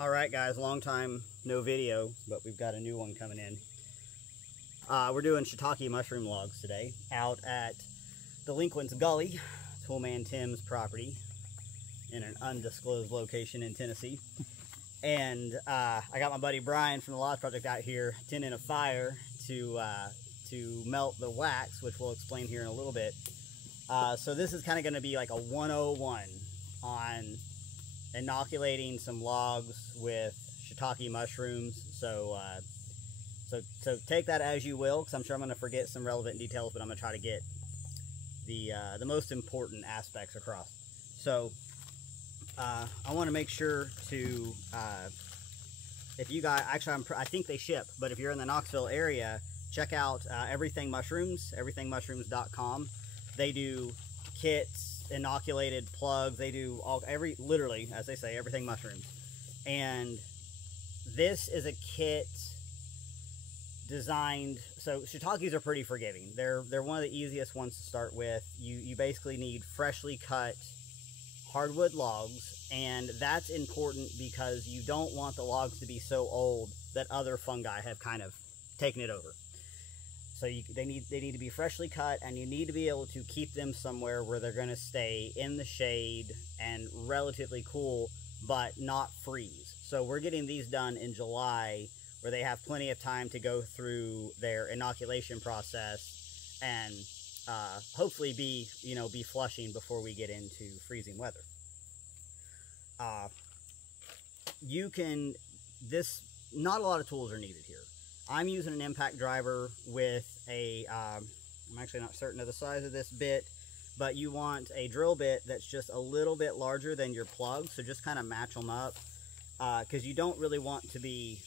All right, guys, long time no video, but we've got a new one coming in. We're doing shiitake mushroom logs today out at Delinquent's Gully, Toolman Tim's property in an undisclosed location in Tennessee. And I got my buddy Brian from the Lodge Project out here tending a fire to melt the wax, which we'll explain here in a little bit. So this is kind of going to be like a 101 on inoculating some logs with shiitake mushrooms. So take that as you will, because I'm sure I'm going to forget some relevant details, but I'm going to try to get the most important aspects across. So I want to make sure to, if you guys, actually I think they ship, but if you're in the Knoxville area, check out Everything Mushrooms, everythingmushrooms.com. They do kits, inoculated plugs, they do literally, as they say, everything mushrooms. And this is a kit designed, so shiitakes are pretty forgiving. They're one of the easiest ones to start with. You basically need freshly cut hardwood logs, and that's important because you don't want the logs to be so old that other fungi have kind of taken it over. So they need to be freshly cut, and you need to be able to keep them somewhere where they're going to stay in the shade and relatively cool, but not freeze. So we're getting these done in July, where they have plenty of time to go through their inoculation process and hopefully be flushing before we get into freezing weather. Not a lot of tools are needed here. I'm using an impact driver with I'm actually not certain of the size of this bit, but you want a drill bit that's just a little bit larger than your plug, so just kind of match them up, because you don't really want to be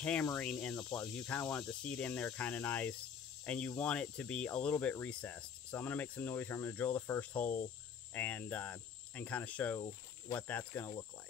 hammering in the plug. You kind of want it to seat in there kind of nice, and you want it to be a little bit recessed. So I'm going to make some noise here. I'm going to drill the first hole and kind of show what that's going to look like.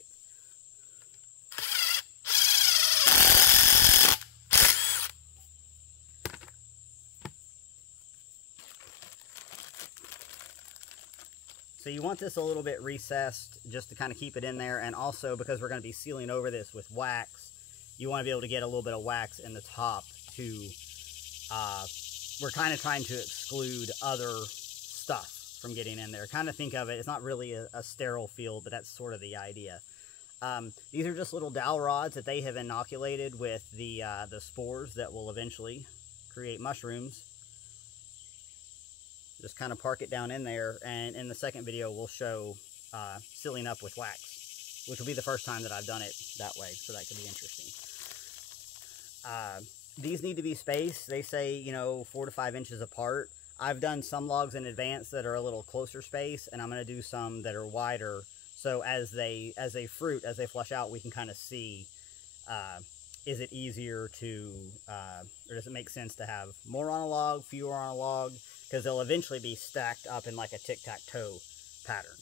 So you want this a little bit recessed just to kind of keep it in there, and also because we're going to be sealing over this with wax, you want to be able to get a little bit of wax in the top to, we're kind of trying to exclude other stuff from getting in there. Kind of think of it, it's not really a sterile field, but that's sort of the idea. These are just little dowel rods that they have inoculated with the spores that will eventually create mushrooms. Just kind of park it down in there, and in the second video we'll show sealing up with wax, which will be the first time that I've done it that way, so that could be interesting. These need to be spaced. They say 4 to 5 inches apart. I've done some logs in advance that are a little closer space, and I'm going to do some that are wider, so as they flush out, we can kind of see, is it easier to, or does it make sense to have more on a log, fewer on a log, because they'll eventually be stacked up in like a tic-tac-toe pattern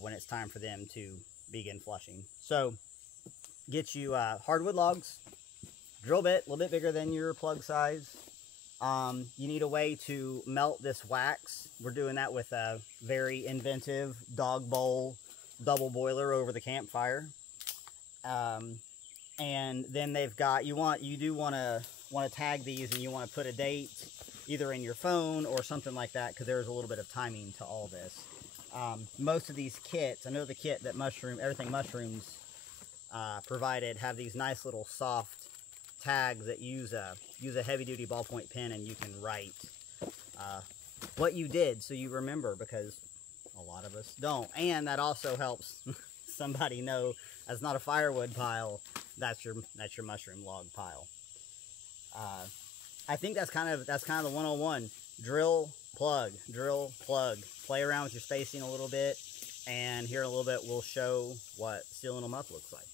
when it's time for them to begin flushing. So get you hardwood logs, drill bit, a little bit bigger than your plug size. You need a way to melt this wax. We're doing that with a very inventive dog bowl double boiler over the campfire. And then they've got, you do want to tag these, and you want to put a date either in your phone or something like that, because there's a little bit of timing to all this. Most of these kits, I know the kit that Everything Mushrooms provided, have these nice little soft tags that use a heavy-duty ballpoint pen, and you can write what you did so you remember, because a lot of us don't. And that also helps somebody know that's not a firewood pile, that's your mushroom log pile. I think that's kind of the 101. Drill, plug, play around with your spacing a little bit, and here in a little bit we'll show what sealing them up looks like.